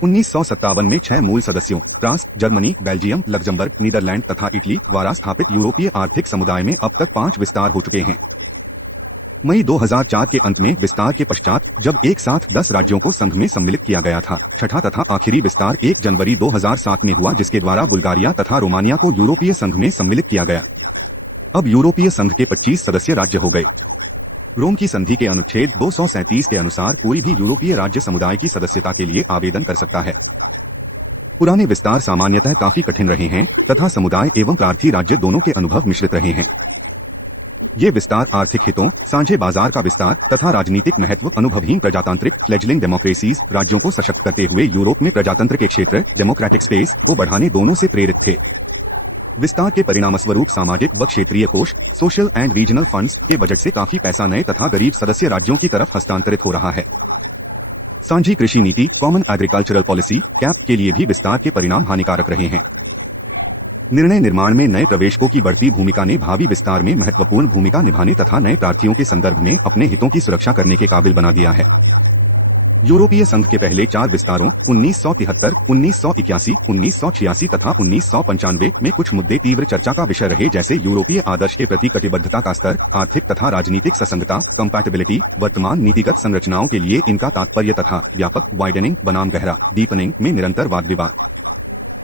1957 में 6 मूल सदस्यों France, Germany, Belgium, Luxembourg, Netherlands तथा इटली द्वारा स्थापित यूरोपीय आर्थिक समुदाय में अब तक 5 विस्तार हो चुके हैं। मई 2004 के अंत में विस्तार के पश्चात जब एक साथ 10 राज्यों को संघ में सम्मिलित किया गया था, छठा तथा आखिरी विस्तार 1 जनवरी 2007 में हुआ, जिसके द्वारा बुल्गारिया तथा रोमानिया को यूरोपीय संघ में सम्मिलित किया गया। अब यूरोपीय संघ के 25 सदस्य राज्य हो गए। रोम की संधि के अनुच्छेद 237 के अनुसार कोई भी यूरोपीय राज्य समुदाय की सदस्यता के लिए आवेदन कर सकता है। पुराने विस्तार सामान्यतः काफी कठिन रहे हैं तथा समुदाय एवं प्रार्थी राज्य दोनों के अनुभव मिश्रित रहे हैं। ये विस्तार आर्थिक हितों, साझे बाजार का विस्तार तथा राजनीतिक महत्व, अनुभवहीन प्रजातांत्रिक फ्लेजलिंग डेमोक्रेसीज राज्यों को सशक्त करते हुए यूरोप में प्रजातंत्र के क्षेत्र डेमोक्रेटिक स्पेस को बढ़ाने दोनों से प्रेरित थे। विस्तार के परिणामस्वरूप सामाजिक व क्षेत्रीय कोष सोशल एंड रीजनल फंड्स के बजट से काफी पैसा नए तथा गरीब सदस्य राज्यों की तरफ हस्तांतरित हो रहा है। साझी कृषि नीति कॉमन एग्रीकल्चरल पॉलिसी कैप के लिए भी विस्तार के परिणाम हानिकारक रहे हैं। निर्णय निर्माण में नए प्रवेशकों की बढ़ती भूमिका ने भावी विस्तार में महत्वपूर्ण भूमिका निभाने तथा नए प्रार्थियों के संदर्भ में अपने हितों की सुरक्षा करने के काबिल बना दिया है। यूरोपीय संघ के पहले 4 विस्तारों 1973, 1981, 1986 तथा 1995 में कुछ मुद्दे तीव्र चर्चा का विषय रहे, जैसे यूरोपीय आदर्श के प्रति कटिबद्धता का स्तर, आर्थिक तथा राजनीतिक ससंगता, कंपैटिबिलिटी, वर्तमान नीतिगत संरचनाओं के लिए इनका तात्पर्य तथा व्यापक वाइडनिंग बनाम गहरा डीपनिंग में निरंतर वाद विवाद।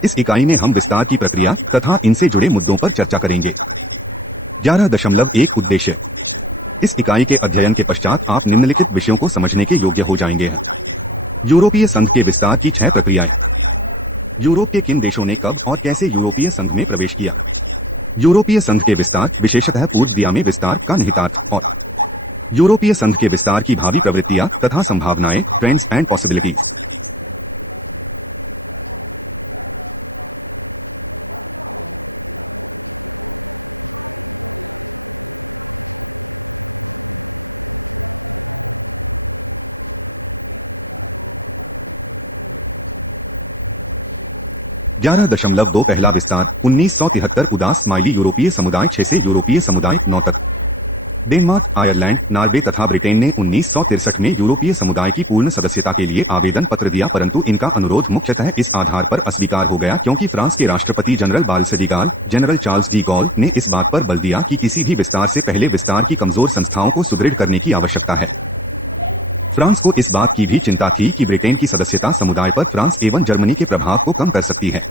इस इकाई में हम विस्तार की प्रक्रिया तथा इनसे जुड़े मुद्दों पर चर्चा करेंगे। 11.1 उद्देश्य। इस इकाई के अध्ययन के पश्चात आप निम्नलिखित विषयों को समझने के योग्य हो जाएंगे। यूरोपीय संघ के विस्तार की 6 प्रक्रियाएं। यूरोप के किन देशों ने कब और कैसे यूरोपीय संघ में प्रवेश किया। यूरोपीय संघ के विस्तार, विशेषतः पूर्व दिया में विस्तार का निहितार्थ और यूरोपीय संघ के विस्तार की भावी प्रवृत्तियां तथा संभावनाएं, ट्रेंड्स एंड पॉसिबिलिटीज। ग्यारह दशमलव 2 पहला विस्तार 1973 उदास स्माइली यूरोपीय समुदाय 6 से यूरोपीय समुदाय 9 तक। डेनमार्क, आयरलैंड, नॉर्वे तथा ब्रिटेन ने 1963 में यूरोपीय समुदाय की पूर्ण सदस्यता के लिए आवेदन पत्र दिया, परंतु इनका अनुरोध मुख्यतः इस आधार पर अस्वीकार हो गया क्योंकि फ्रांस के राष्ट्रपति general Charles de Gaulle general Charles de Gaulle ने इस बात पर बल दिया कि किसी भी विस्तार से पहले विस्तार की कमजोर संस्थाओं को सुदृढ़ करने की आवश्यकता है। फ्रांस को इस बात की भी चिंता थी कि ब्रिटेन की सदस्यता समुदाय पर फ्रांस एवं जर्मनी के प्रभाव को कम कर सकती है।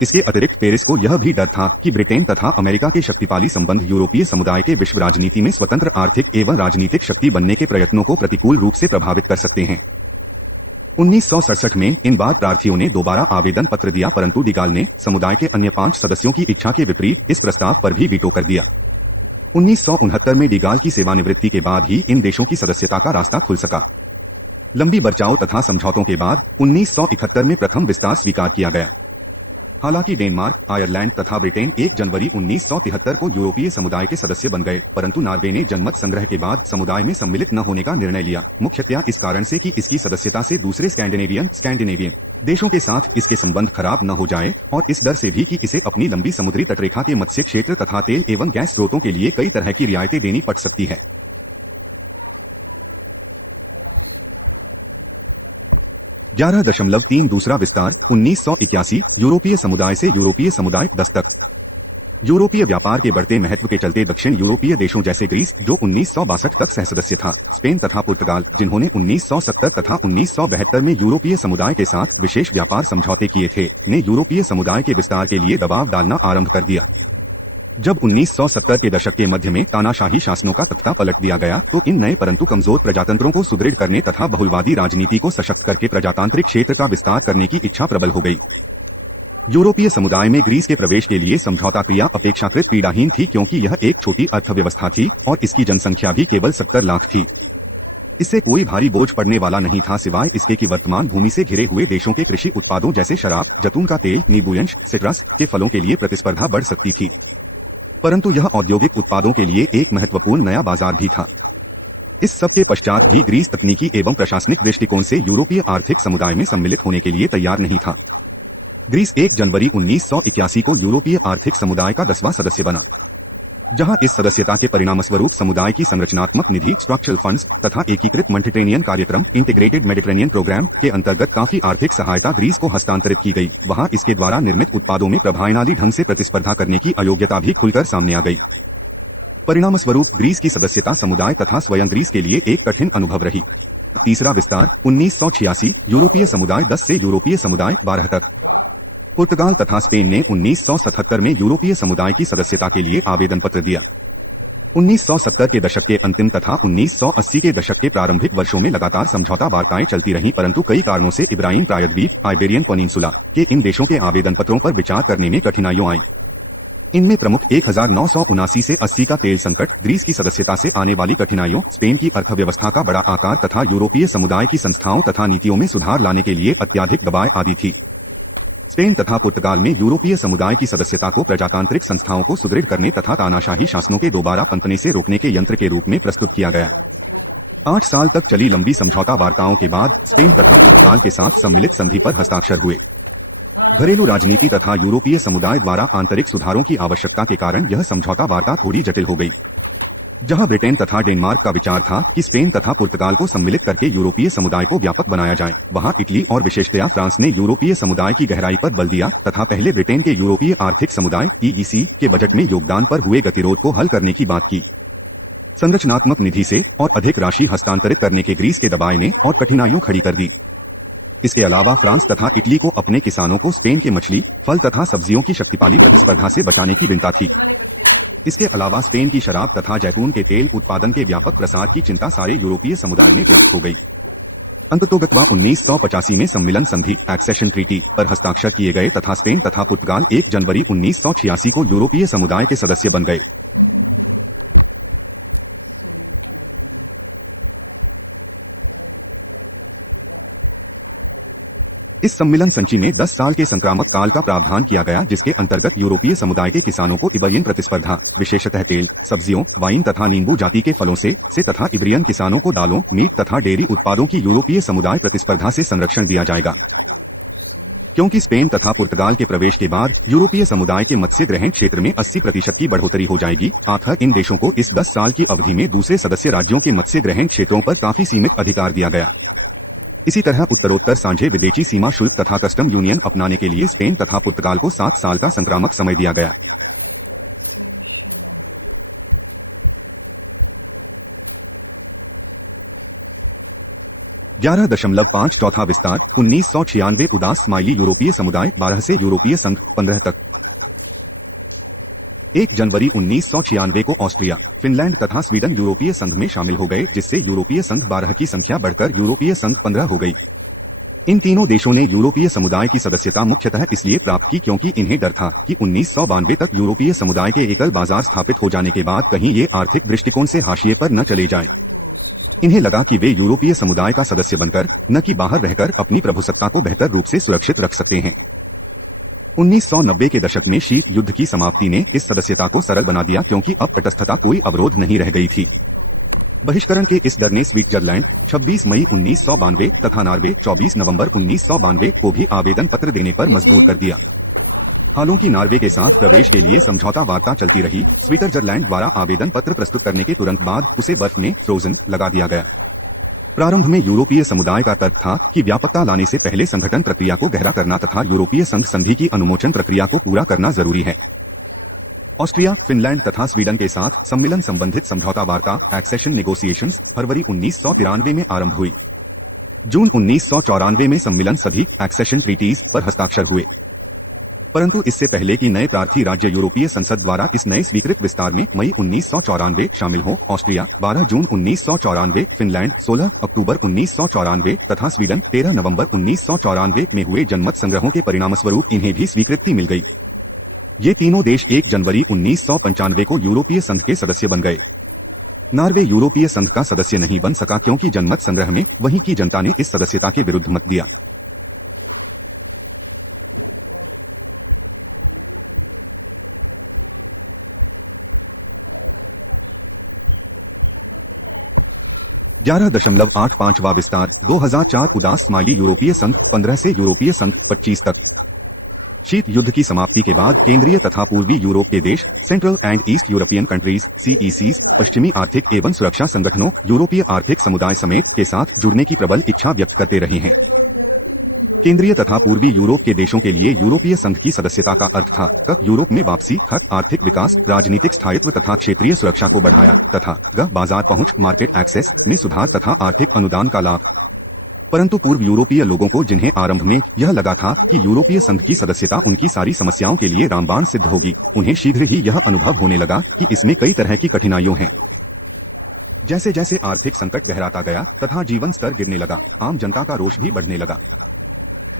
इसके अतिरिक्त पेरिस को यह भी डर था कि ब्रिटेन तथा अमेरिका के शक्तिशाली संबंध यूरोपीय समुदाय के विश्व राजनीति में स्वतंत्र आर्थिक एवं राजनीतिक शक्ति बनने के प्रयत्नों को प्रतिकूल रूप से प्रभावित कर सकते हैं। 1967 में इन बाद प्रार्थियों ने दोबारा आवेदन पत्र दिया, परंतु डी गॉल ने समुदाय के अन्य 5 सदस्यों की इच्छा के विपरीत इस प्रस्ताव पर भी वीटो कर दिया। 1969 में डी गॉल की सेवानिवृत्ति के बाद ही इन देशों की सदस्यता का रास्ता खुल सका। लंबी बर्चाओं तथा समझौतों के बाद 1971 में प्रथम विस्तार स्वीकार किया गया। हालांकि डेनमार्क, आयरलैंड तथा ब्रिटेन 1 जनवरी 1973 को यूरोपीय समुदाय के सदस्य बन गए, परंतु नॉर्वे ने जनमत संग्रह के बाद समुदाय में सम्मिलित न होने का निर्णय लिया, मुख्यतया इस कारण से कि इसकी सदस्यता से दूसरे स्कैंडिनेवियन देशों के साथ इसके संबंध खराब न हो जाए और इस डर से भी कि इसे अपनी लंबी समुद्री तटरेखा के मत्स्य क्षेत्र तथा तेल एवं गैस स्रोतों के लिए कई तरह की रियायतें देनी पड़ सकती है। 11.3 दूसरा विस्तार 1981 यूरोपीय समुदाय से यूरोपीय समुदाय 10 तक। यूरोपीय व्यापार के बढ़ते महत्व के चलते दक्षिण यूरोपीय देशों जैसे ग्रीस, जो 1962 तक सहसदस्य था, स्पेन तथा पुर्तगाल, जिन्होंने 1970 तथा 1972 में यूरोपीय समुदाय के साथ विशेष व्यापार समझौते किए थे, ने यूरोपीय समुदाय के विस्तार के लिए दबाव डालना आरंभ कर दिया। जब 1970 के दशक के मध्य में तानाशाही शासनों का तख्ता पलट दिया गया, तो इन नए परंतु कमजोर प्रजातंत्रों को सुदृढ़ करने तथा बहुलवादी राजनीति को सशक्त करके प्रजातांत्रिक क्षेत्र का विस्तार करने की इच्छा प्रबल हो गई। यूरोपीय समुदाय में ग्रीस के प्रवेश के लिए समझौता क्रिया अपेक्षाकृत पीड़ाहीन थी, क्योंकि यह एक छोटी अर्थव्यवस्था थी और इसकी जनसंख्या भी केवल 70 लाख थी। इससे कोई भारी बोझ पड़ने वाला नहीं था, सिवाय इसके कि वर्तमान भूमि से घिरे हुए देशों के कृषि उत्पादों जैसे शराब, जैतून का तेल, नींबूयंश, सिट्रस के फलों के लिए प्रतिस्पर्धा बढ़ सकती थी। परंतु यह औद्योगिक उत्पादों के लिए एक महत्वपूर्ण नया बाजार भी था। इस सब के पश्चात भी ग्रीस तकनीकी एवं प्रशासनिक दृष्टिकोण से यूरोपीय आर्थिक समुदाय में सम्मिलित होने के लिए तैयार नहीं था। ग्रीस 1 जनवरी 1981 को यूरोपीय आर्थिक समुदाय का 10वां सदस्य बना। जहां इस सदस्यता के परिणामस्वरूप समुदाय की संरचनात्मक निधि स्ट्रक्चरल फंड्स तथा एकीकृत मेडिटेरेनियन कार्यक्रम इंटीग्रेटेड मेडिटेरेनियन प्रोग्राम के अंतर्गत काफी आर्थिक सहायता ग्रीस को हस्तांतरित की गई। वहां इसके द्वारा निर्मित उत्पादों में प्रभावशाली ढंग से प्रतिस्पर्धा करने की अयोग्यता भी खुलकर सामने आ गई। परिणामस्वरूप ग्रीस की सदस्यता समुदाय तथा स्वयं ग्रीस के लिए एक कठिन अनुभव रही। तीसरा विस्तार 1986 यूरोपीय समुदाय 10 से यूरोपीय समुदाय 12 तक। पुर्तगाल तथा स्पेन ने 1977 में यूरोपीय समुदाय की सदस्यता के लिए आवेदन पत्र दिया। 1970 के दशक के अंतिम तथा 1980 के दशक के प्रारंभिक वर्षों में लगातार समझौता वार्ताएं चलती रहीं, परंतु कई कारणों से इब्राहिम प्रायद्वीप आइबेरियन पेनिनसुला के इन देशों के आवेदन पत्रों पर विचार करने में कठिनाइयां आई। इनमें प्रमुख 1979 से 80 का तेल संकट, ग्रीस की सदस्यता से आने वाली कठिनाइयों, स्पेन की अर्थव्यवस्था का बड़ा आकार तथा यूरोपीय समुदाय की संस्थाओं तथा नीतियों में सुधार लाने के लिए अत्यधिक दबाव आदि थी। स्पेन तथा पुर्तगाल में यूरोपीय समुदाय की सदस्यता को प्रजातांत्रिक संस्थाओं को सुदृढ़ करने तथा तानाशाही शासनों के दोबारा पनपने से रोकने के यंत्र के रूप में प्रस्तुत किया गया। 8 साल तक चली लंबी समझौता वार्ताओं के बाद स्पेन तथा पुर्तगाल के साथ सम्मिलित संधि पर हस्ताक्षर हुए। घरेलू राजनीति तथा यूरोपीय समुदाय द्वारा आंतरिक सुधारों की आवश्यकता के कारण यह समझौता वार्ता थोड़ी जटिल हो गई। जहां ब्रिटेन तथा डेनमार्क का विचार था कि स्पेन तथा पुर्तगाल को सम्मिलित करके यूरोपीय समुदाय को व्यापक बनाया जाए, वहां इटली और विशेषतया फ्रांस ने यूरोपीय समुदाय की गहराई पर बल दिया तथा पहले ब्रिटेन के यूरोपीय आर्थिक समुदाय (EEC) के बजट में योगदान पर हुए गतिरोध को हल करने की बात की। संरचनात्मक निधि से और अधिक राशि हस्तांतरित करने के ग्रीस के दबाव ने और कठिनाइयां खड़ी कर दी। इसके अलावा फ्रांस तथा इटली को अपने किसानों को स्पेन के मछली, फल तथा सब्जियों की शक्तिशाली प्रतिस्पर्धा से बचाने की चिंता थी। इसके अलावा स्पेन की शराब तथा जैतून के तेल उत्पादन के व्यापक प्रसार की चिंता सारे यूरोपीय समुदाय में व्याप्त हो गई। अंततोगत्वा 1985 में सम्मिलन संधि एक्सेशन ट्रीटी पर हस्ताक्षर किए गए तथा स्पेन तथा पुर्तगाल 1 जनवरी 1986 को यूरोपीय समुदाय के सदस्य बन गए। इस सम्मिलन संचि में 10 साल के संक्रामक काल का प्रावधान किया गया, जिसके अंतर्गत यूरोपीय समुदाय के किसानों को इबरियन प्रतिस्पर्धा, विशेषतः तेल, सब्जियों, वाइन तथा नींबू जाति के फलों से तथा इबरियन किसानों को दालों, मीट तथा डेयरी उत्पादों की यूरोपीय समुदाय प्रतिस्पर्धा से संरक्षण दिया जाएगा। क्योंकि स्पेन तथा पुर्तगाल के प्रवेश के बाद यूरोपीय समुदाय के मत्स्य ग्रहण क्षेत्र में 80% की बढ़ोतरी हो जाएगी, अतः इन देशों को इस 10 साल की अवधि में दूसरे सदस्य राज्यों के मत्स्य ग्रहण क्षेत्रों पर काफी सीमित अधिकार दिया गया। इसी तरह उत्तरोत्तर साझे विदेशी सीमा शुल्क तथा कस्टम यूनियन अपनाने के लिए स्पेन तथा पुर्तगाल को 7 साल का संक्रामक समय दिया गया। $11.5 विस्तार 1996 उदास स्माइली यूरोपीय समुदाय 12 से यूरोपीय संघ 15 तक। 1 जनवरी 1996 को ऑस्ट्रिया, फिनलैंड तथा स्वीडन यूरोपीय संघ में शामिल हो गए, जिससे यूरोपीय संघ 12 की संख्या बढ़कर यूरोपीय संघ 15 हो गई। इन तीनों देशों ने यूरोपीय समुदाय की सदस्यता मुख्यतः इसलिए प्राप्त की क्योंकि इन्हें डर था कि 1992 तक यूरोपीय समुदाय के एकल बाजार स्थापित हो जाने के बाद कहीं ये आर्थिक दृष्टिकोण से हाशिए पर न चले जाएं। इन्हें लगा कि वे यूरोपीय समुदाय का सदस्य बनकर, न कि बाहर रहकर, अपनी प्रभुसत्ता को बेहतर रूप से सुरक्षित रख सकते हैं। 1990 के दशक में शीत युद्ध की समाप्ति ने इस सदस्यता को सरल बना दिया क्योंकि अब तटस्थता कोई अवरोध नहीं रह गई थी। बहिष्करण के इस डर ने स्विट्जरलैंड 26 मई 1992 तथा नॉर्वे 24 नवंबर 1992 को भी आवेदन पत्र देने पर मजबूर कर दिया। हालांकि नॉर्वे के साथ प्रवेश के लिए समझौता वार्ता चलती रही, स्विट्जरलैंड द्वारा आवेदन पत्र प्रस्तुत करने के तुरंत बाद उसे बर्फ में फ्रोजन लगा दिया गया। प्रारंभ में यूरोपीय समुदाय का तर्क था कि व्यापकता लाने से पहले संगठन प्रक्रिया को गहरा करना तथा यूरोपीय संघ संधि की अनुमोचन प्रक्रिया को पूरा करना जरूरी है। ऑस्ट्रिया, फिनलैंड तथा स्वीडन के साथ सम्मिलन संबंधित समझौता वार्ता एक्सेशन नेगोशिएशंस फरवरी 1993 में आरंभ हुई। जून 1994 में सम्मिलन सभी एक्सेशन ट्रीटीज पर हस्ताक्षर हुए, परंतु इससे पहले कि नए प्रार्थी राज्य यूरोपीय संसद द्वारा इस नए स्वीकृत विस्तार में मई 1994 शामिल हो, ऑस्ट्रिया 12 जून 1994, फिनलैंड 16 अक्टूबर 1994 तथा स्वीडन 13 नवंबर 1994 में हुए जनमत संग्रहों के परिणामस्वरूप इन्हें भी स्वीकृति मिल गई। ये तीनों देश 1 जनवरी 1995 को यूरोपीय संघ के सदस्य बन गए। नॉर्वे यूरोपीय संघ का सदस्य नहीं बन सका क्योंकि जनमत संग्रह में वहीं की जनता ने इस सदस्यता के विरुद्ध मत दिया। $11.85 विस्तार 2004 उदास स्माइली यूरोपीय संघ 15 से यूरोपीय संघ 25 तक। शीत युद्ध की समाप्ति के बाद केंद्रीय तथा पूर्वी यूरोप के देश central and east European countries CECs पश्चिमी आर्थिक एवं सुरक्षा संगठनों यूरोपीय आर्थिक समुदाय समेत के साथ जुड़ने की प्रबल इच्छा व्यक्त करते रहे हैं। केंद्रीय तथा पूर्वी यूरोप के देशों के लिए यूरोपीय संघ की सदस्यता का अर्थ था क यूरोप में वापसी, ख आर्थिक विकास, राजनीतिक स्थायित्व तथा क्षेत्रीय सुरक्षा को बढ़ाया तथा ग बाजार पहुंच मार्केट एक्सेस में सुधार तथा आर्थिक अनुदान का लाभ। परंतु पूर्व यूरोपीय लोगों को जिन्हें आरंभ में यह लगा था कि यूरोपीय संघ की सदस्यता उनकी सारी समस्याओं के लिए रामबाण सिद्ध होगी, उन्हें शीघ्र ही यह अनुभव होने लगा कि इसमें कई तरह की कठिनाइयां हैं। जैसे जैसे आर्थिक संकट गहराता गया तथा जीवन स्तर गिरने लगा, आम जनता का रोष भी बढ़ने लगा।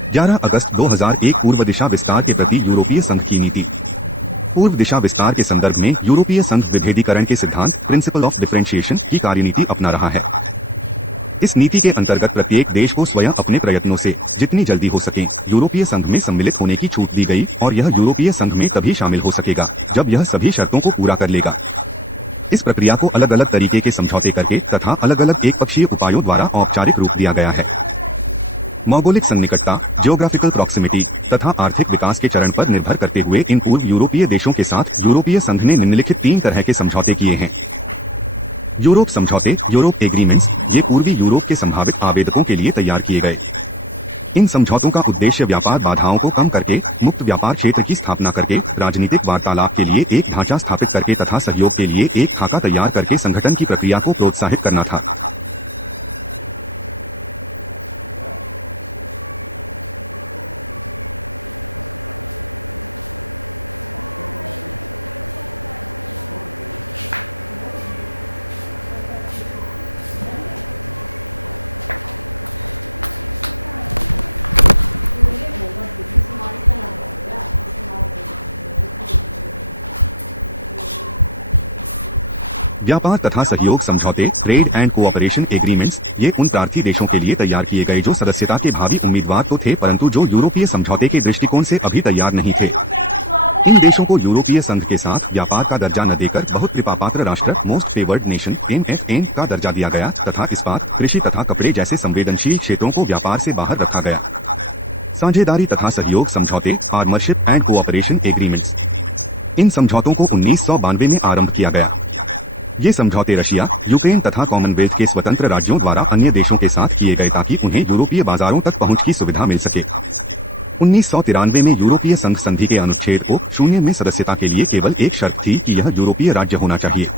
11 अगस्त 2001 पूर्व दिशा विस्तार के प्रति यूरोपीय संघ की नीति। पूर्व दिशा विस्तार के संदर्भ में यूरोपीय संघ विभेदीकरण के सिद्धांत प्रिंसिपल ऑफ डिफरेंशिएशन की कार्यनीति अपना रहा है। इस नीति के अंतर्गत प्रत्येक देश को स्वयं अपने प्रयत्नों से जितनी जल्दी हो सके यूरोपीय संघ में सम्मिलित होने की छूट दी गई और यह यूरोपीय संघ में तभी शामिल हो सकेगा जब यह सभी शर्तों को पूरा कर लेगा। इस प्रक्रिया को अलग अलग तरीके के समझौते करके तथा अलग अलग एकपक्षीय उपायों द्वारा औपचारिक रूप दिया गया है। भौगोलिक सन्निकटता, जियोग्राफिकल प्रॉक्सिमिटी तथा आर्थिक विकास के चरण पर निर्भर करते हुए इन पूर्व यूरोपीय देशों के साथ यूरोपीय संघ ने निम्नलिखित 3 तरह के समझौते किए हैं। यूरोप समझौते, यूरोप एग्रीमेंट्स, ये पूर्वी यूरोप के संभावित आवेदकों के लिए तैयार किए गए। इन समझौतों का उद्देश्य व्यापार बाधाओं को कम करके, मुक्त व्यापार क्षेत्र की स्थापना करके, राजनीतिक वार्तालाप के लिए एक ढांचा स्थापित करके तथा सहयोग के लिए एक खाका तैयार करके संगठन की प्रक्रिया को प्रोत्साहित करना था। व्यापार तथा सहयोग समझौते, ट्रेड एंड कोऑपरेशन एग्रीमेंट्स, ये उन प्रार्थी देशों के लिए तैयार किए गए जो सदस्यता के भावी उम्मीदवार तो थे परंतु जो यूरोपीय समझौते के दृष्टिकोण से अभी तैयार नहीं थे। इन देशों को यूरोपीय संघ के साथ व्यापार का दर्जा न देकर बहुत कृपापात्र राष्ट्र मोस्ट फेवर्ड नेशन MFN का दर्जा दिया गया तथा इस्पात, कृषि तथा कपड़े जैसे संवेदनशील क्षेत्रों को व्यापार से बाहर रखा गया। साझेदारी तथा सहयोग समझौते, पार्टनरशिप एंड कोऑपरेशन एग्रीमेंट्स, इन समझौतों को 1992 में आरंभ किया गया। ये समझौते रशिया, यूक्रेन तथा कॉमनवेल्थ के स्वतंत्र राज्यों द्वारा अन्य देशों के साथ किए गए ताकि उन्हें यूरोपीय बाजारों तक पहुंच की सुविधा मिल सके। 1993 में यूरोपीय संघ संधि के अनुच्छेद O 0 में सदस्यता के लिए केवल एक शर्त थी कि यह यूरोपीय राज्य होना चाहिए।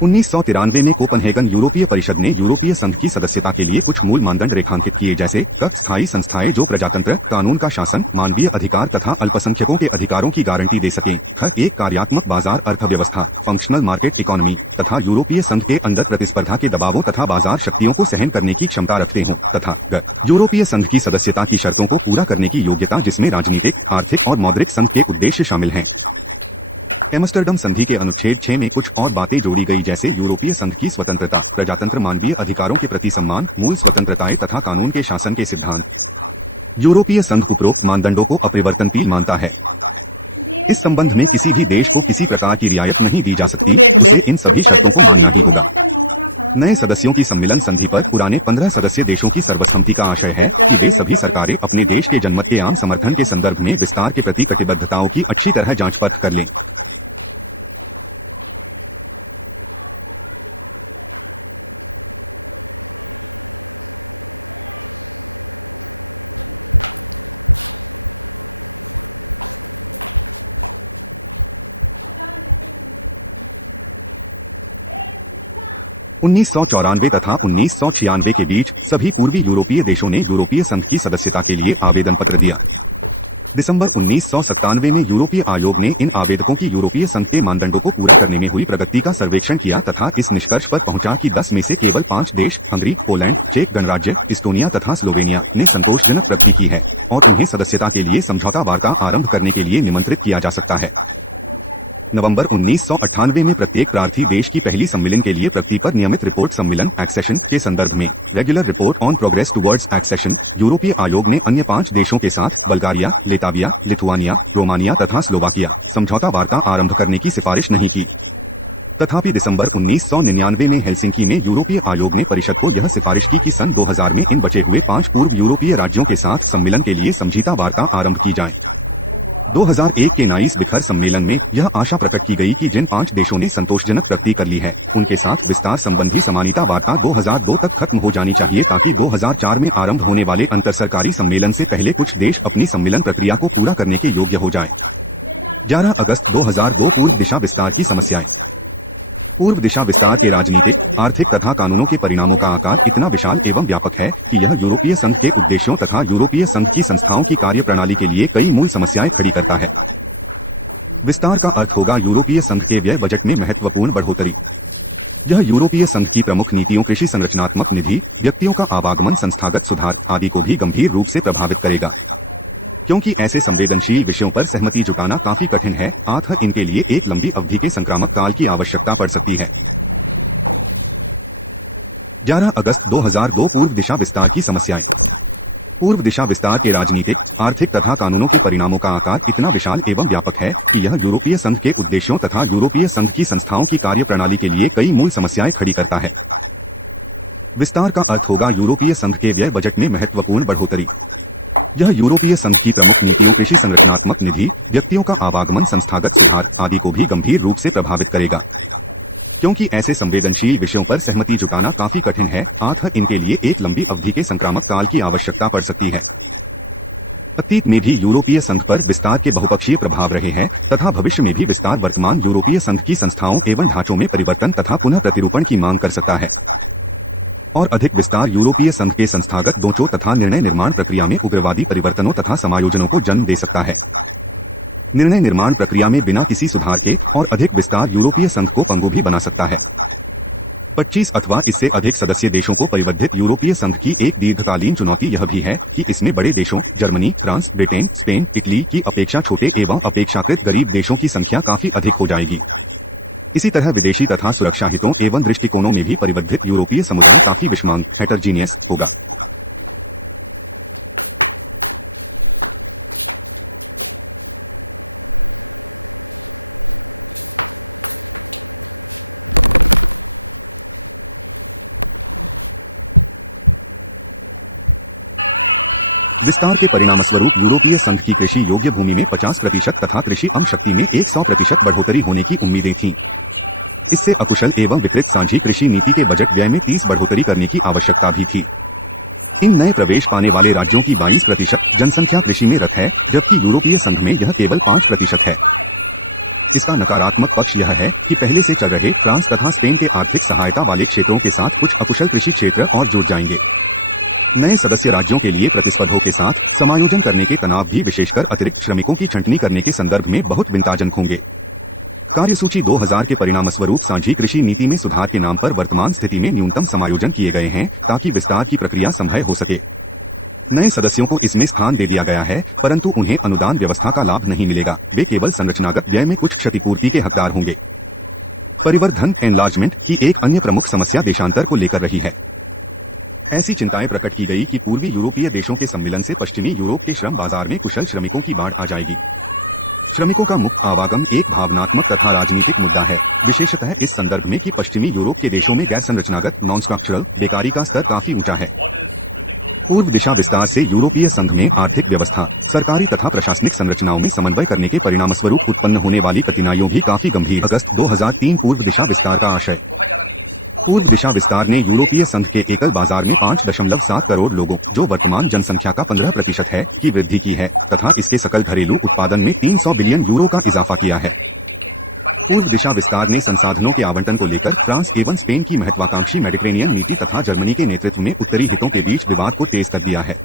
1993 में कोपनहेगन यूरोपीय परिषद ने यूरोपीय संघ की सदस्यता के लिए कुछ मूल मानदंड रेखांकित किए जैसे क स्थायी संस्थाएं जो प्रजातंत्र, कानून का शासन, मानवीय अधिकार तथा अल्पसंख्यकों के अधिकारों की गारंटी दे सकें, ख एक कार्यात्मक बाजार अर्थव्यवस्था, फंक्शनल मार्केट इकोनॉमी तथा यूरोपीय संघ के अंदर प्रतिस्पर्धा के दबावों तथा बाजार शक्तियों को सहन करने की क्षमता रखते हों, तथा ग यूरोपीय संघ की सदस्यता की शर्तों को पूरा करने की योग्यता जिसमें राजनीतिक, आर्थिक और मौद्रिक संघ के उद्देश्य शामिल हैं। एम्स्टर्डम संधि के अनुच्छेद 6 में कुछ और बातें जोड़ी गई जैसे यूरोपीय संघ की स्वतंत्रता, प्रजातंत्र, मानवीय अधिकारों के प्रति सम्मान, मूल स्वतंत्रताएं तथा कानून के शासन के सिद्धांत। यूरोपीय संघ उपरोक्त मानदंडों को अपरिवर्तनशील मानता है। इस संबंध में किसी भी देश को किसी प्रकार की रियायत नहीं दी जा सकती, उसे इन सभी शर्तों को मानना ही होगा। नए सदस्यों की सम्मिलन संधि पर पुराने 15 सदस्य देशों की सर्वसम्मति का आशय है कि वे सभी सरकारें अपने देश के जनमत के आम समर्थन के संदर्भ में विस्तार के प्रति कटिबद्धताओं की अच्छी तरह जांच परख कर लें। उन्नीस तथा 1996 के बीच सभी पूर्वी यूरोपीय देशों ने यूरोपीय संघ की सदस्यता के लिए आवेदन पत्र दिया। दिसंबर 1997 में यूरोपीय आयोग ने इन आवेदकों की यूरोपीय संघ के मानदंडों को पूरा करने में हुई प्रगति का सर्वेक्षण किया तथा इस निष्कर्ष पर पहुंचा कि 10 में से केवल 5 देश हंगरी, पोलैंड, चेक गणराज्य, इस्टोनिया तथा स्लोवेनिया ने संतोषजनक प्रगति की है और उन्हें सदस्यता के लिए समझौता वार्ता आरंभ करने के लिए निमंत्रित किया जा सकता है। नवंबर 1998 में प्रत्येक प्रार्थी देश की पहली सम्मेलन के लिए प्रगति पर नियमित रिपोर्ट सम्मेलन एक्सेशन के संदर्भ में regular report on progress towards accession यूरोपीय आयोग ने अन्य 5 देशों के साथ बल्गारिया, लेताविया, लिथुआनिया, रोमानिया तथा स्लोवाकिया समझौता वार्ता आरंभ करने की सिफारिश नहीं की। तथापि दिसंबर 1999 में हेलसिंकी में यूरोपीय आयोग ने परिषद को यह सिफारिश की कि सन 2000 में इन बचे हुए 5 पूर्व यूरोपीय राज्यों के साथ सम्मेलन के लिए समझौता वार्ता आरंभ की जाए। 2001 के नाइस बिखर सम्मेलन में यह आशा प्रकट की गई कि जिन 5 देशों ने संतोषजनक प्रगति कर ली है उनके साथ विस्तार संबंधी समानीता वार्ता 2002 तक खत्म हो जानी चाहिए ताकि 2004 में आरंभ होने वाले अंतरसरकारी सम्मेलन से पहले कुछ देश अपनी सम्मेलन प्रक्रिया को पूरा करने के योग्य हो जाएं। 11 अगस्त 2002 पूर्व दिशा विस्तार की समस्याएं। पूर्व दिशा विस्तार के राजनीतिक, आर्थिक तथा कानूनों के परिणामों का आकार इतना विशाल एवं व्यापक है कि यह यूरोपीय संघ के उद्देश्यों तथा यूरोपीय संघ की संस्थाओं की कार्यप्रणाली के लिए कई मूल समस्याएं खड़ी करता है। विस्तार का अर्थ होगा यूरोपीय संघ के व्यय बजट में महत्वपूर्ण बढ़ोतरी। यह यूरोपीय संघ की प्रमुख नीतियों, कृषि संरचनात्मक निधि, व्यक्तियों का आवागमन, संस्थागत सुधार आदि को भी गंभीर रूप से प्रभावित करेगा। क्योंकि ऐसे संवेदनशील विषयों पर सहमति जुटाना काफी कठिन है, अतः इनके लिए एक लंबी अवधि के संक्रामक काल की आवश्यकता पड़ सकती है। 11 अगस्त 2002 पूर्व दिशा विस्तार की समस्याएं। पूर्व दिशा विस्तार के राजनीतिक, आर्थिक तथा कानूनों के परिणामों का आकार इतना विशाल एवं व्यापक है कि यह यूरोपीय संघ के उद्देश्यों तथा यूरोपीय संघ की संस्थाओं की कार्यप्रणाली के लिए कई मूल समस्याएं खड़ी करता है। विस्तार का अर्थ होगा यूरोपीय संघ के व्यय बजट में महत्वपूर्ण बढ़ोतरी। यह यूरोपीय संघ की प्रमुख नीतियों, कृषि संरचनात्मक निधि, व्यक्तियों का आवागमन, संस्थागत सुधार आदि को भी गंभीर रूप से प्रभावित करेगा। क्योंकि ऐसे संवेदनशील विषयों पर सहमति जुटाना काफी कठिन है, अतः इनके लिए एक लंबी अवधि के संक्रामक काल की आवश्यकता पड़ सकती है। अतीत में भी यूरोपीय संघ पर विस्तार के बहुपक्षीय प्रभाव रहे हैं तथा भविष्य में भी विस्तार वर्तमान यूरोपीय संघ की संस्थाओं एवं ढांचों में परिवर्तन तथा पुनः प्रतिरूपण की मांग कर सकता है। और अधिक विस्तार यूरोपीय संघ के संस्थागत दोषों तथा निर्णय निर्माण प्रक्रिया में उग्रवादी परिवर्तनों तथा समायोजनों को जन्म दे सकता है। निर्णय निर्माण प्रक्रिया में बिना किसी सुधार के और अधिक विस्तार यूरोपीय संघ को पंगु भी बना सकता है। 25 अथवा इससे अधिक सदस्य देशों को परिवर्धित यूरोपीय संघ की एक दीर्घकालीन चुनौती यह भी है कि इसमें बड़े देशों Germany, France, Britain, Spain, Italy की अपेक्षा छोटे एवं अपेक्षाकृत गरीब देशों की संख्या काफी अधिक हो जाएगी। इसी तरह विदेशी तथा सुरक्षा हितों एवं दृष्टिकोणों में भी परिवर्धित यूरोपीय समुदाय काफी विषमांग हेटरजीनियस होगा। विस्तार के परिणामस्वरूप यूरोपीय संघ की कृषि योग्य भूमि में 50% तथा कृषि अम शक्ति में 100% बढ़ोतरी होने की उम्मीदें थीं। इससे अकुशल एवं विकृत साझी कृषि नीति के बजट व्यय में 30 बढ़ोतरी करने की आवश्यकता भी थी। इन नए प्रवेश पाने वाले राज्यों की 22% जनसंख्या कृषि में रत है, जबकि यूरोपीय संघ में यह केवल 5% है। इसका नकारात्मक पक्ष यह है कि पहले से चल रहे फ्रांस तथा स्पेन के आर्थिक सहायता वाले क्षेत्रों के साथ कुछ अकुशल कृषि क्षेत्र और जुड़ जाएंगे। नए सदस्य राज्यों के लिए प्रतिस्पर्धों के साथ समायोजन करने के तनाव भी विशेषकर अतिरिक्त श्रमिकों की छंटनी करने के संदर्भ में बहुत विंताजनक होंगे। कार्यसूची 2000 के परिणामस्वरूप साझी कृषि नीति में सुधार के नाम पर वर्तमान स्थिति में न्यूनतम समायोजन किए गए हैं ताकि विस्तार की प्रक्रिया संभव हो सके। नए सदस्यों को इसमें स्थान दे दिया गया है, परंतु उन्हें अनुदान व्यवस्था का लाभ नहीं मिलेगा। वे केवल संरचनागत व्यय में कुछ क्षतिपूर्ति के हकदार होंगे। परिवर्धन एनलार्जमेंट की एक अन्य प्रमुख समस्या देशांतर को लेकर रही है। ऐसी चिंताएं प्रकट की गई कि पूर्वी यूरोपीय देशों के सम्मिलन से पश्चिमी यूरोप के श्रम बाजार में कुशल श्रमिकों की बाढ़ आ जाएगी। श्रमिकों का मुक्त आवागम एक भावनात्मक तथा राजनीतिक मुद्दा है, विशेषतः इस संदर्भ में कि पश्चिमी यूरोप के देशों में गैर संरचनागत नॉन स्ट्रक्चरल बेकारी का स्तर काफी ऊंचा है। पूर्व दिशा विस्तार से यूरोपीय संघ में आर्थिक व्यवस्था, सरकारी तथा प्रशासनिक संरचनाओं में समन्वय करने के परिणामस्वरूप उत्पन्न होने वाली कठिनाइयों भी काफी गंभीर। अगस्त 2003 पूर्व दिशा विस्तार का आशय। पूर्व दिशा विस्तार ने यूरोपीय संघ के एकल बाजार में 5.7 करोड़ लोगों, जो वर्तमान जनसंख्या का 15% है, की वृद्धि की है तथा इसके सकल घरेलू उत्पादन में 300 बिलियन यूरो का इजाफा किया है। पूर्व दिशा विस्तार ने संसाधनों के आवंटन को लेकर फ्रांस एवं स्पेन की महत्वाकांक्षी मेडिटेरेनियन नीति तथा जर्मनी के नेतृत्व में उत्तरी हितों के बीच विवाद को तेज कर दिया है।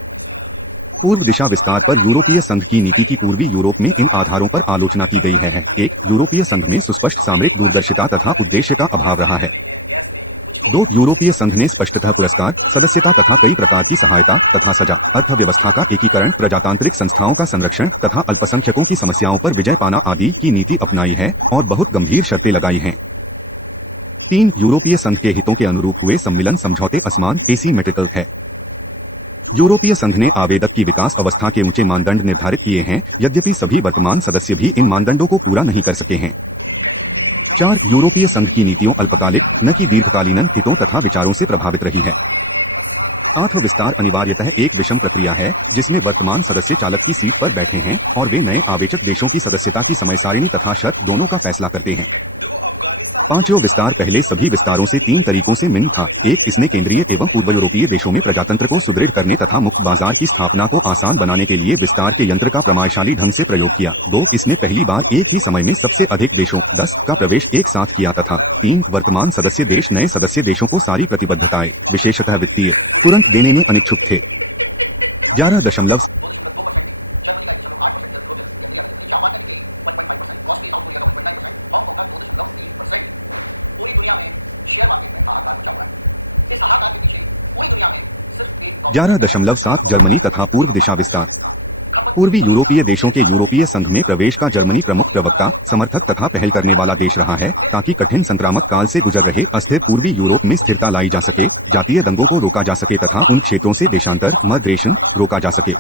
पूर्व दिशा विस्तार पर यूरोपीय संघ की नीति की पूर्वी यूरोप में इन आधारों पर आलोचना की गई है। 1. यूरोपीय संघ में सुस्पष्ट सामरिक दूरदर्शिता तथा उद्देश्य का अभाव रहा है। 2. यूरोपीय संघ ने स्पष्टतः पुरस्कार, सदस्यता तथा कई प्रकार की सहायता तथा सजा, अर्थव्यवस्था का एकीकरण, प्रजातांत्रिक संस्थाओं का संरक्षण तथा अल्पसंख्यकों की समस्याओं पर विजय पाना आदि की नीति अपनाई है और बहुत गंभीर शर्तें लगाई हैं। 3. यूरोपीय संघ के हितों के अनुरूप हुए सम्मिलन समझौते असमान एसीमेट्रिकल है। यूरोपीय संघ ने आवेदक की विकास अवस्था के ऊंचे मानदंड निर्धारित किए हैं, यद्यपि सभी वर्तमान सदस्य भी इन मानदंडों को पूरा नहीं कर सके हैं। 4. यूरोपीय संघ की नीतियों अल्पकालिक न कि दीर्घकालीन हितों तथा विचारों से प्रभावित रही है। आठवां विस्तार अनिवार्यतः एक विषम प्रक्रिया है जिसमें वर्तमान सदस्य चालक की सीट पर बैठे हैं और वे नए आवेचक देशों की सदस्यता की समय सारिणी तथा शर्त दोनों का फैसला करते हैं। पांचवां विस्तार पहले सभी विस्तारों से 3 तरीकों से भिन्न था। एक, इसने केंद्रीय एवं पूर्व यूरोपीय देशों में प्रजातंत्र को सुदृढ़ करने तथा मुक्त बाजार की स्थापना को आसान बनाने के लिए विस्तार के यंत्र का प्रभावशाली ढंग से प्रयोग किया। 2, इसने पहली बार एक ही समय में सबसे अधिक देशों 10 का प्रवेश एक साथ किया तथा 3, वर्तमान सदस्य देश नए सदस्य देशों को सारी प्रतिबद्धताएं विशेषतः वित्तीय तुरंत देने में अनिच्छुक थे। 11 11.7 जर्मनी तथा पूर्व दिशा विस्तार। पूर्वी यूरोपीय देशों के यूरोपीय संघ में प्रवेश का जर्मनी प्रमुख प्रवक्ता, समर्थक तथा पहल करने वाला देश रहा है ताकि कठिन संक्रामक काल से गुजर रहे अस्थिर पूर्वी यूरोप में स्थिरता लाई जा सके, जातीय दंगों को रोका जा सके तथा उन क्षेत्रों से देशांतर माइग्रेशन रोका जा सके।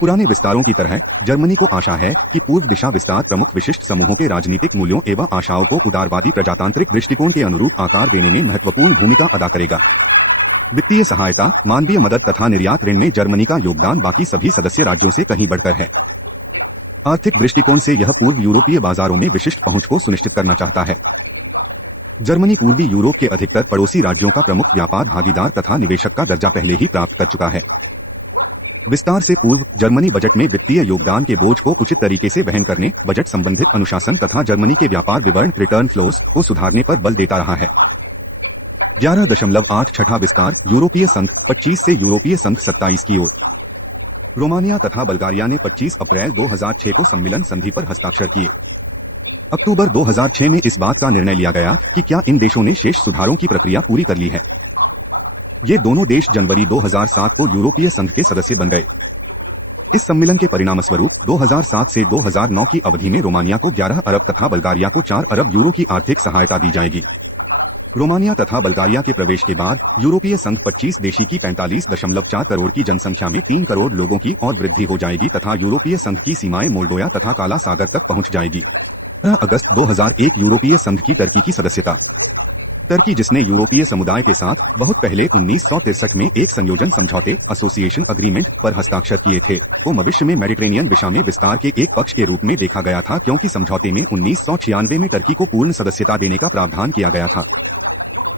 पुराने विस्तारों की तरह जर्मनी को आशा है कि पूर्व दिशा विस्तार प्रमुख विशिष्ट समूहों के राजनीतिक मूल्यों एवं आशाओं को उदारवादी प्रजातांत्रिक दृष्टिकोण के अनुरूप आकार देने में महत्वपूर्ण भूमिका अदा करेगा। वित्तीय सहायता, मानवीय मदद तथा निर्यात ऋण में जर्मनी का योगदान बाकी सभी सदस्य राज्यों से कहीं बढ़कर है। आर्थिक दृष्टिकोण से यह पूर्व यूरोपीय बाजारों में विशिष्ट पहुंच को सुनिश्चित करना चाहता है। जर्मनी पूर्वी यूरोप के अधिकतर पड़ोसी राज्यों का प्रमुख व्यापार भागीदार तथा निवेशक का दर्जा पहले ही प्राप्त कर चुका है। विस्तार से पूर्व जर्मनी बजट में वित्तीय योगदान के बोझ को उचित तरीके से वहन करने, बजट संबंधित अनुशासन तथा जर्मनी के व्यापार विवरण रिटर्न फ्लोस को सुधारने पर बल देता रहा है। 11.8 छठा विस्तार यूरोपीय संघ 25 से यूरोपीय संघ 27 की ओर। रोमानिया तथा बल्गारिया ने 25 अप्रैल 2006 को सम्मिलन संधि पर हस्ताक्षर किए। अक्टूबर 2006 में इस बात का निर्णय लिया गया कि क्या इन देशों ने शेष सुधारों की प्रक्रिया पूरी कर ली है। ये दोनों देश जनवरी 2007 को यूरोपीय संघ के सदस्य बन गए। इस सम्मेलन के परिणामस्वरूप 2007 से 2009 की अवधि में रोमानिया को 11 अरब तथा बल्गारिया को 4 अरब यूरो की आर्थिक सहायता दी जाएगी। रोमानिया तथा बल्गारिया के प्रवेश के बाद यूरोपीय संघ 25 देशी की 45.4 करोड़ की जनसंख्या में 3 करोड़ लोगों की और वृद्धि हो जाएगी तथा यूरोपीय संघ की सीमाएं मोल्डोवा तथा काला सागर तक पहुंच जाएगी। 15 अगस्त 2001 यूरोपीय संघ की टर्की की सदस्यता। टर्की, जिसने यूरोपीय समुदाय के साथ बहुत पहले 1963 में एक संयोजन समझौते एसोसिएशन अग्रीमेंट पर हस्ताक्षर किए थे, को भविष्य में मेडिटेरेनियन दिशा में विस्तार के एक पक्ष के रूप में देखा गया था क्योंकि समझौते में 1996 में टर्की को पूर्ण सदस्यता देने का प्रावधान किया गया था।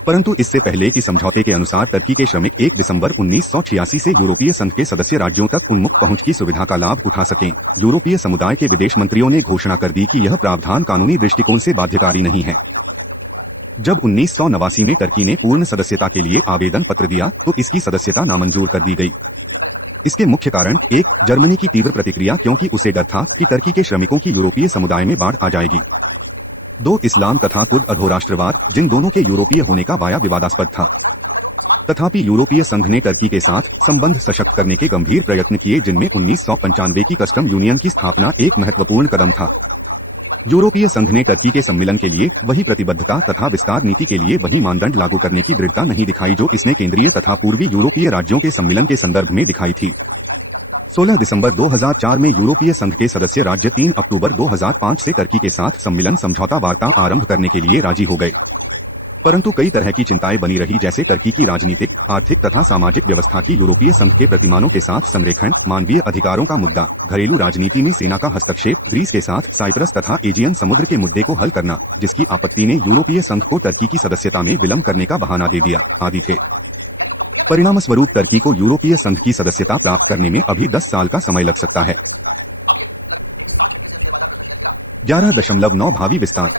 परंतु इससे पहले कि समझौते के अनुसार टर्की के श्रमिक 1 दिसंबर 1986 से यूरोपीय संघ के सदस्य राज्यों तक उन्मुक्त पहुंच की सुविधा का लाभ उठा सकें, यूरोपीय समुदाय के विदेश मंत्रियों ने घोषणा कर दी कि यह प्रावधान कानूनी दृष्टिकोण से बाध्यकारी नहीं है। जब 1989 में टर्की ने पूर्ण सदस्यता के लिए आवेदन पत्र दिया तो इसकी सदस्यता नामंजूर कर दी गई। इसके मुख्य कारण 1, जर्मनी की तीव्र प्रतिक्रिया क्योंकि उसे डर था कि टर्की के श्रमिकों की यूरोपीय समुदाय में बाढ़ आ जाएगी। 2, इस्लाम तथा कुर्द अधोराष्ट्रवाद, जिन दोनों के यूरोपीय होने का वाया विवादास्पद था। तथापि यूरोपीय संघ ने टर्की के साथ संबंध सशक्त करने के गंभीर प्रयत्न किए जिनमें 1995 की कस्टम यूनियन की स्थापना एक महत्वपूर्ण कदम था। यूरोपीय संघ ने टर्की के सम्मिलन के लिए वही प्रतिबद्धता तथा विस्तार नीति के लिए वही मानदंड लागू करने की दृढ़ता नहीं दिखाई जो इसने केंद्रीय तथा पूर्वी यूरोपीय राज्यों के सम्मिलन के संदर्भ में दिखाई थी। 16 दिसंबर 2004 में यूरोपीय संघ के सदस्य राज्य 3 अक्टूबर 2005 से टर्की के साथ सम्मिलन समझौता वार्ता आरंभ करने के लिए राजी हो गए। परंतु कई तरह की चिंताएं बनी रही जैसे टर्की की राजनीतिक, आर्थिक तथा सामाजिक व्यवस्था की यूरोपीय संघ के प्रतिमानों के साथ संरेखण, मानवीय अधिकारों का मुद्दा, घरेलू राजनीति में सेना का हस्तक्षेप, ग्रीस के साथ साइप्रस तथा एजियन समुद्र के मुद्दे को हल करना, जिसकी आपत्ति ने यूरोपीय संघ को टर्की की सदस्यता में विलंब करने का बहाना दे दिया, आदि थे। परिणामस्वरूप टर्की को यूरोपीय संघ की सदस्यता प्राप्त करने में अभी 10 साल का समय लग सकता है। 11.9 भावी विस्तार।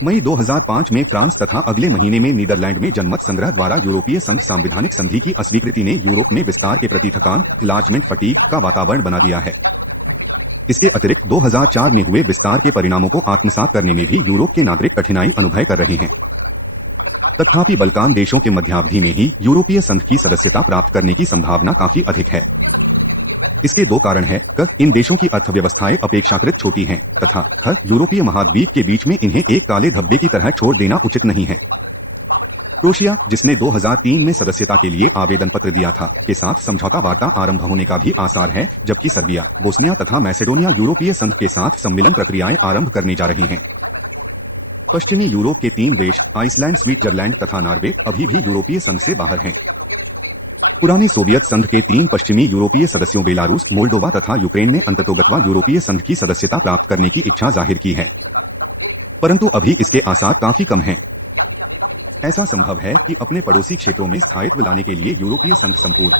मई 2005 में फ्रांस तथा अगले महीने में नीदरलैंड में जनमत संग्रह द्वारा यूरोपीय संघ सांविधानिक संधि की अस्वीकृति ने यूरोप में विस्तार के प्रति थकान, इन्लार्जमेंट फटीग का वातावरण बना दिया है। इसके अतिरिक्त 2004 में हुए विस्तार के परिणामों को आत्मसात करने में भी यूरोप के नागरिक कठिनाई अनुभव कर रहे हैं। तथापि बल्कान देशों के मध्यावधि में ही यूरोपीय संघ की सदस्यता प्राप्त करने की संभावना काफी अधिक है। इसके 2 कारण हैं। क, इन देशों की अर्थव्यवस्थाएं अपेक्षाकृत छोटी हैं तथा ख, यूरोपीय महाद्वीप के बीच में इन्हें एक काले धब्बे की तरह छोड़ देना उचित नहीं है। क्रोएशिया, जिसने 2003 में सदस्यता के लिए आवेदन पत्र दिया था, के साथ समझौता वार्ता आरंभ होने का भी आसार है, जबकि सर्बिया, बोस्निया तथा मैसेडोनिया यूरोपीय संघ के साथ सम्मिलन प्रक्रियाएं आरंभ करने जा रहे हैं। पश्चिमी यूरोप के 3 देश आइसलैंड, स्विट्जरलैंड तथा नॉर्वे अभी भी यूरोपीय संघ से बाहर हैं। पुराने सोवियत संघ के 3 पश्चिमी यूरोपीय सदस्यों बेलारूस, मोल्डोवा तथा यूक्रेन ने अंततोगत्वा यूरोपीय संघ की सदस्यता प्राप्त करने की इच्छा जाहिर की है, परंतु अभी इसके आसार काफी कम हैं। ऐसा संभव है कि अपने पड़ोसी क्षेत्रों में स्थायित्व लाने के लिए यूरोपीय संघ संपूर्ण